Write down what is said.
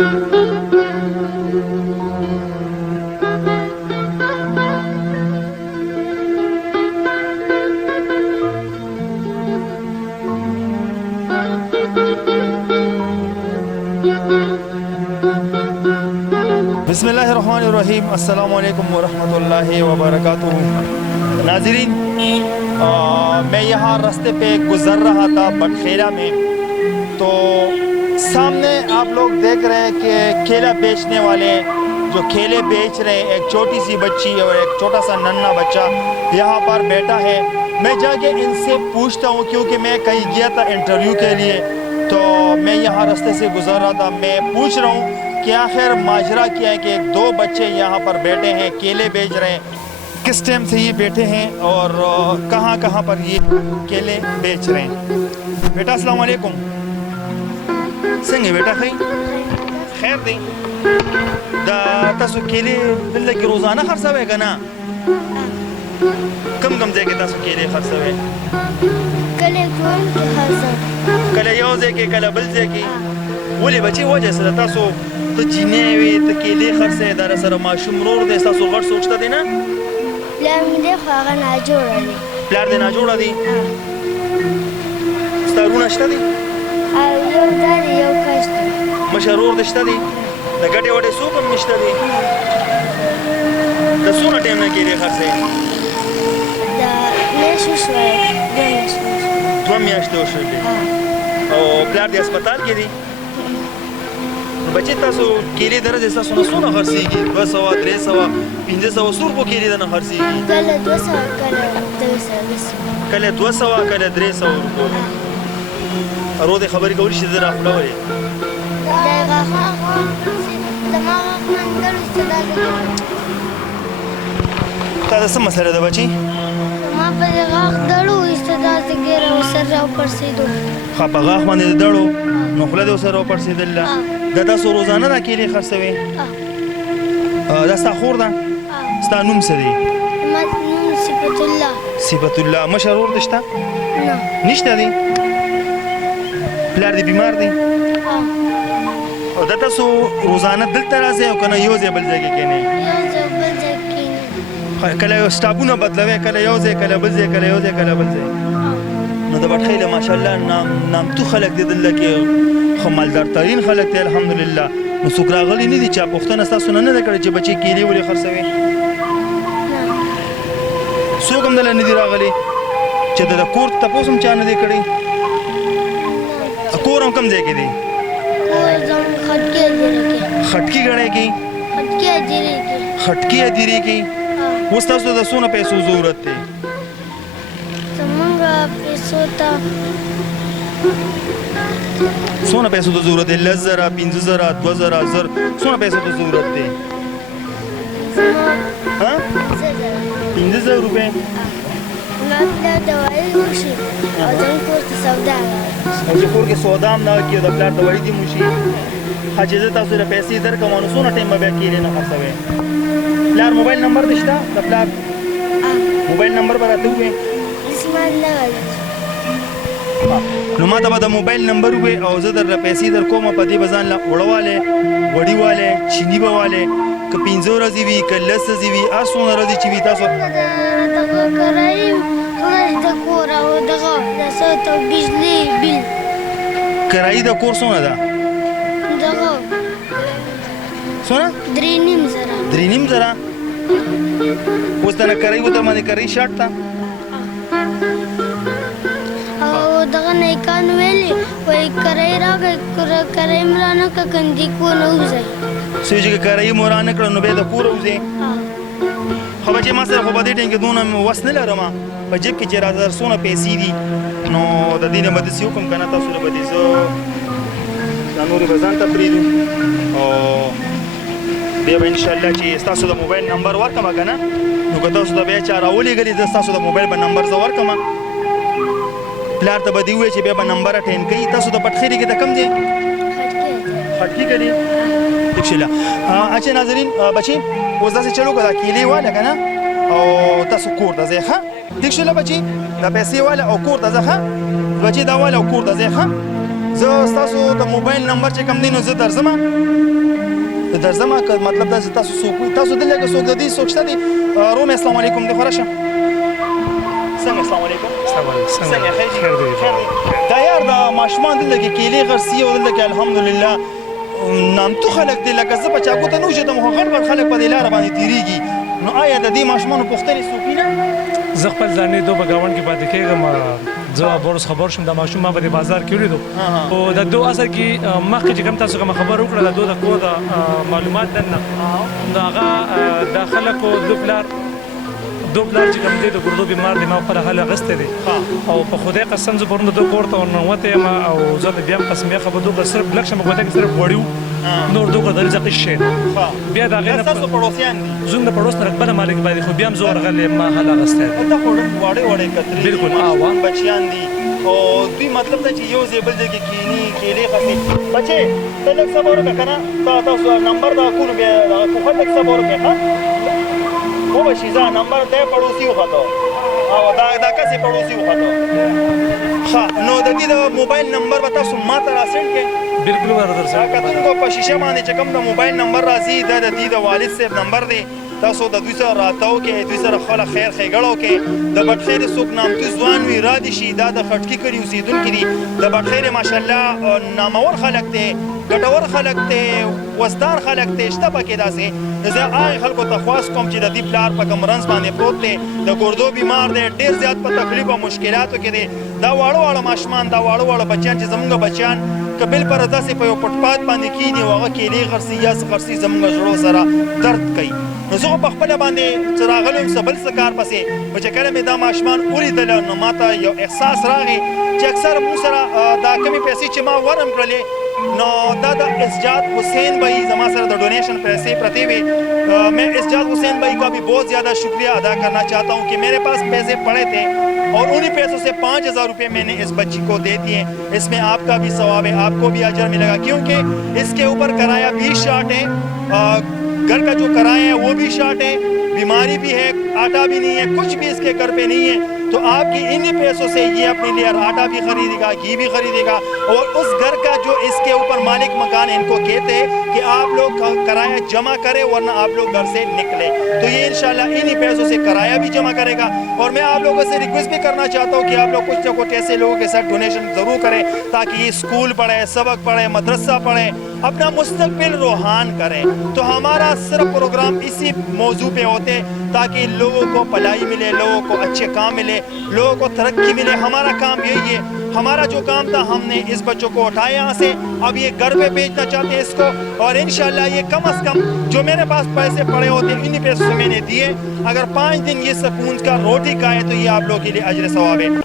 बिस्मिल्लाहिर्रहमानिर्रहीम अस्सलाम वालेकुम वरहमतुल्लाहि वबरकातुहू। नाज़रीन, मैं यहाँ रास्ते पे गुज़र रहा था बटखेरा में, तो सामने आप लोग देख रहे हैं कि केला बेचने वाले जो केले बेच रहे हैं, एक छोटी सी बच्ची और एक छोटा सा नन्हा बच्चा यहाँ पर बैठा है। मैं जाके इनसे पूछता हूँ, क्योंकि मैं कहीं गया था इंटरव्यू के लिए, तो मैं यहाँ रास्ते से गुज़र रहा था। मैं पूछ रहा हूँ कि आखिर माजरा क्या है कि दो बच्चे यहाँ पर बैठे हैं, केले बेच रहे हैं, किस टाइम से ये बैठे हैं और कहाँ कहाँ पर ये केले बेच रहे हैं। बेटा अस्सलाम वालेकुम। संगे बेटा खई खैर दी دا تاسو केले دلته کې روزانه خرڅوي که نه؟ کم ځای کې تاسو کیلې خرڅوي؟ کله کور کې خرڅوم، کله یو ځای کې کله بل ځای کې. ولې بچي وجه څه ده؟ تاسو ته چینې وي، ته کیلې خرڅوې، دا سره ماشوم ورور دی، ستاسو غټ سوچ ته دی نه؟ پلار مې دی خو هغه ناجوړه دی. پلار دې ناجوړه دی؟ ستا وروڼه شته دي؟ یو دا دی، یو کس دی. مشر ورور دې شته دي؟ د ګټې وټې څوک هم نشته دي؟ د څومره ټایم نه کیلې خرڅوې؟ د میاشت وشوه، 2 2 میاشتې میاشتې وشولې. او پلار دې هسپتال کې دی؟ نو بچې تاسو کیلې درجه ستاسو نه څونه خرڅېږي؟ 200 300 500 څو روپو کیلې درنه خرڅېږي؟ کله 200 کله 300. کله 200 کله 300 روپو. ورو دې خبرې کولی شي زه راخوړولې. تا د څه مسله ده بچي؟ ما په دې غاښ دړو ایسته داسې ګیره ورسره راوپړسېدو. ښه، په غاښ باندې د دړو نو خوله دې ورسره راوپړسېدله. دا تاسو روزانه دا کیلې خرڅوئ؟ دا ستا خور ده؟ ستا نوم څه دی؟ زما نوم صفت الله. صفت الله. مشر ورور دې شته؟ نه. نشته دی؟ پلار دې بیمار دی؟ او دا تاسو روزانه دلته راځئ او که نه یو ځای بل ځای کې کښېنئ؟ یو ځای بل ځای کښېنم. کله سټاپونه بدلوئ، کله یو ځای کله بل ځای، کله یو ځای کله بل ځای. نو د بټخیله ماشاءالله نامتو خلک دي، دلته کې ښه مالدار ترین خلک دي الحمدلله. نو څوک راغلي نه دي چا پوښتنه ستاسو نه ده کړې چې بچې کیلې ولې خرڅوې؟ څوک هم دله نه دي راغلي چې د کور تپوس هم چا نه دی کړی؟ کور هم کوم ځای کې دی؟ خټکي اجیرې کې. خټکي ګڼی کې؟ خټکي اجیرې کې. خټکي اجیرې کې؟ اوس تاسو د څونه پیسو ضرورت دی؟ زمونږ پیسو ته څونه پیسو ته ضرورت دی؟ 10,000 15,000 2,000 زر څونه پیسو ته ضرورت دی؟ زما 15,000 روپۍ. ما پلار دوايي وشي او زموږ کور ته سودا راغله. او چې کور کې سودا هم نه کېږي، د پلار دوايي دې مو شي. ښه، چې زه تاسو له پیسې درکړم نو څونه ټایم به بیا کیلې نه خرڅوئ؟ پلار موبایل نمبر دې شته؟ د پلار موبایل نمبر به راته ووایې. اسمان نه غواړي. نو ما ته به د موبایل نمبر ووایې او زه درله پیسې درکوم. په دې به ځان له اوړه والې، وړي والې، چیني به والې، که 15 ورځې وي که 10 ورځې وي، هر څومره ورځې چې وي تاسو دغه کرایې خلاص د کور او دغه د څه ته بجلي بیل. کرایې د کور څونه ده؟ دغه څونه؟ 3,500. 3,500. اوس دنه کرایې ورته باندې کرایې شاټ ته؟ او دغه نیکان ویلي وایي کرایې راکړئ، کرایې مې رانکړه کندې کور نه وځئ. څه چې کرایې مو رانه کړه نو بیا د کوره وځې؟ خو بچې ما سره خو په دې ټایم کې دونه وس نه لرم. په جیب کې چې راته څونه پیسې دي نو د دې نه به داسې وکړم که نه تاسو له به دې زه دا نورې به ځان ته پرېږدو او بیا به انشاءالله چې ستاسو د موبایل نمبر ورکړم که نه نو که تاسو ته بیا چا راولېږلي زه ستاسو د موبایل به نمبر زه ورکړم. پلار ته به دې ووایې چې بیا به نمبر اټین کوي. تاسو د پټخیرې کې د کوم ځای؟ خټکي کې دي. ٹھیک شله. اچھا ناظرین بچې اوس داسې چلو که دا کیلې واله که نه او تاسو کور ته ځئ ښه؟ ٹھیک شله بچې دا پیسې واله او کور ته ځه ښه؟ بچې دا واله او کور ته ځئ ښه؟ زه ستاسو د موبایل نمبر چې کوم دی نو زه درځم که مطلب دا چې تاسو څوک تاسو دلته که څوک د دې څوک شته دي رومې السلام علیکم دی خو راشه څنګه السلام علیکم څنګه خیر دی دا یار د ماشومان دلته کې کیلې غرسي او دلته کې الحمدلله نامتو خلک دي لکه زه په چاکو ته نه اوسېدم خو غټ غټ خلک په دې لاره باندې تېرېږي نو آیا د دې ماشومانو پوښتنې څوک نه زه خپل ځانې دو په ګاونډ کې پاتې کېږم زه بروس خبر شوم د ماشوم ما په دې بازار کې ولیدو او د دو اصل کې مخکې چې کوم تاسو کوم خبر وکړه د دو د کور د معلومات دننه نو هغه د خلکو دو پلار چې کوم دی د ګردو بیمار دی ما خپل حال اغستی دی او په خدای قسم زه پرون د دو کور ته ورننوتی یم او زه ته بیا هم قسم خبر دوکړه صرف لږ شم ګوته کې صرف غوړي وو نور دوکړه دلې ځکه شی بیا د هغې نه ستاسو پړوسیان دي زموږ د پړوس نه رقبه نه مالک باندې خو بیا هم زه ورغلی یم ما حال اغستی دی دا خو واړې واړې کترې بلکل ماشومان بچیان دي او دوی مطلب دا چې یو ځای بل ځای کې کیني کیلې خسي بچې ته لږ صبر وکړه که نه تاسو نمبر دا کونو بیا دغه کوخه لږ صبر وکړئ ښه وبشي ځه نمبر دی پړوسي وختو او دا کسې پړوسي وختو ښه نو د دې د موبایل نمبر به تاسو ما ته راسینډ کړئ بلکل به در سره کتونکو په شیشه باندې چې کوم د موبایل نمبر راځي دا د دې د والد صاحب نمبر دی تاسو د دوی سره راتاو کې دوی سره خپله خیر ښېګړه وکړئ د بټخیرې څوک نامتو ځوان وي را دي شي دا د خټکي کلي اوسېدونکي دي د بټخیرې ماشاءالله نامور خلک دی ګټور خلک دی وزدار خلک دی شته پکې داسې زه هغې خلکو ته خواست کوم چې د دې پلار په کوم رنځ باندې پروت دی د ګردو بیمار دی ډېر زیات په تکلیف او مشکلاتو کې دی دا واړه واړه ماشومان دا واړه واړه بچیان چې زموږ بچیان که بالپره داسې په یو پټپات باندې کښېني او هغه کیلې غرسي یا څه غرسي زموږ زړو سره درد کوي نو زه خو په خپله باندې چې راغلی یم څه بل څه کار پسې خو چې کله مې دا ماشومان ولیدله نو ما ته یو احساس راغی چې اکثر موږ سره دا کمې پیسې چې ما ورم کړلې نو دا د اسجاد حسین بھائی زما سره د ڈونیشن پیسے پرتی ہوئی میں اسجاد حسین بھائی کا بھی بہت زیادہ شکریہ ادا کرنا چاہتا ہوں کہ میرے پاس پیسے پڑے تھے اور انہی پیسوں سے 5,000 روپے میں نے اس بچی کو دے دیے اس میں آپ کا بھی ثواب ہے آپ کو بھی اجر ملے گا کیونکہ اس کے اوپر کرایہ بھی شارٹ ہے گھر کا جو کرایہ ہے وہ بھی شارٹ ہے بیماری بھی ہے آٹا بھی نہیں ہے کچھ بھی اس کے گھر پہ نہیں ہے تو آپ کی انہی پیسوں سے یہ اپنے لیے آٹا بھی خریدے گا گھی بھی خریدے گا اور اس گھر کا جو اس کے اوپر مالک مکان ان کو کہتے ہیں کہ آپ لوگ کرایہ جمع کریں ورنہ آپ لوگ گھر سے نکلیں تو یہ انشاءاللہ انہی پیسوں سے کرایہ بھی جمع کرے گا اور میں آپ لوگوں سے ریکویسٹ بھی کرنا چاہتا ہوں کہ آپ لوگ کچھ نہ کچھ ایسے لوگوں کے ساتھ ڈونیشن ضرور کریں تاکہ یہ اسکول پڑھیں سبق پڑھیں مدرسہ پڑھیں اپنا مستقبل روحان کریں تو ہمارا صرف پروگرام اسی موضوع پہ ہوتے تاکہ لوگوں کو بھلائی ملے لوگوں کو اچھے کام ملے لوگوں کو ترقی ملے ہمارا کام یہی ہے ہمارا جو کام تھا ہم نے اس بچوں کو اٹھایا یہاں سے اب یہ گھر پہ بھیجنا چاہتے ہیں اس کو اور انشاءاللہ یہ کم از کم جو میرے پاس پیسے پڑے ہوتے انہی پیسوں سے میں نے دیے اگر 5 دن یہ سکون کا روٹی کھائے تو یہ آپ لوگوں کے لیے اجر ثواب ہے